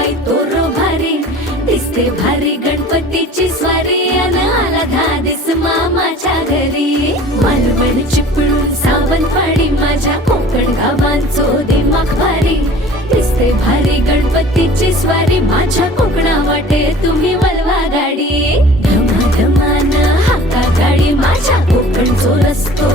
पाय तोरो भारी दिसते भारी गणपतीची स्वारी अन आला धादिस मामाच्या घरी मालवण चिपळूण सावंतवाडी माझ्या कोकण गावांचो दिमाग भारी दिसते भारी गणपतीची स्वारी माझ्या कोकणा वाटे तुम्ही वळवा गाडी धमाधमान हाका गाडी माझ्या कोकणचो रस्तो